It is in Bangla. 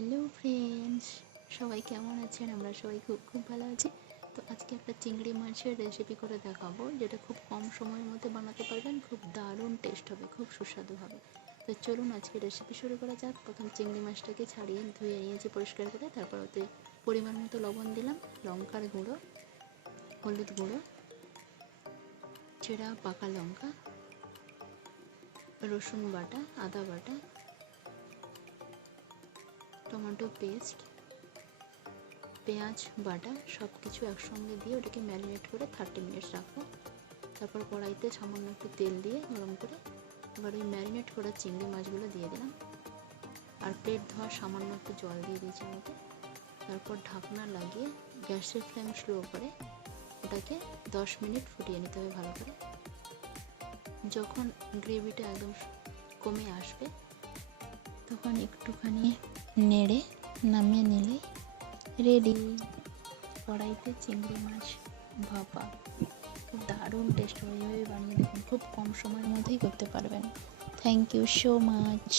হ্যালো ফ্রেন্ডস, সবাই কেমন আছেন? আমরা সবাই খুব খুব ভালো আছি। তো আজকে একটা চিংড়ি মাছের রেসিপি করে দেখাবো, যেটা খুব কম সময়ের মধ্যে বানাতে পারবেন। খুব দারুণ টেস্ট হবে, খুব সুস্বাদু হবে। তো চলুন আজকে রেসিপি শুরু করা যাক। প্রথম চিংড়ি মাছটাকে ছাড়িয়ে ধুয়ে নিয়েছি পরিষ্কার করে, তারপর ওতে পরিমাণ মতো লবণ দিলাম, লঙ্কার গুঁড়ো, হলুদ গুঁড়ো, চেরা পাকা লঙ্কা, রসুন বাটা, আদা বাটা, টমেটো পেস্ট, পেঁয়াজ বাটা, সব কিছু একসঙ্গে দিয়ে ওটাকে ম্যারিনেট করে 30 মিনিট রাখবো। তারপর কড়াইতে সামান্য একটু তেল দিয়ে গরম করে এবার ওই ম্যারিনেট করা চিংড়ি মাছগুলো দিয়ে দিলাম, আর প্লেট ধোয়ার সামান্য একটু জল দিয়ে দিয়েছি মতো। তারপর ঢাকনা লাগিয়ে গ্যাসের ফ্লেম স্লো করে ওটাকে 10 মিনিট ফুটিয়ে নিতে হবে ভালো করে। যখন গ্রেভিটা একদম কমে আসবে তখন একটুখানি নেড়ে নামিয়ে নিলেই রেডি। কড়াইতে চিংড়ি মাছ ভাপা খুব দারুণ টেস্ট, ওইভাবে বানিয়ে দেখুন, খুব কম সময়ের মধ্যেই করতে পারবেন। Thank you so much.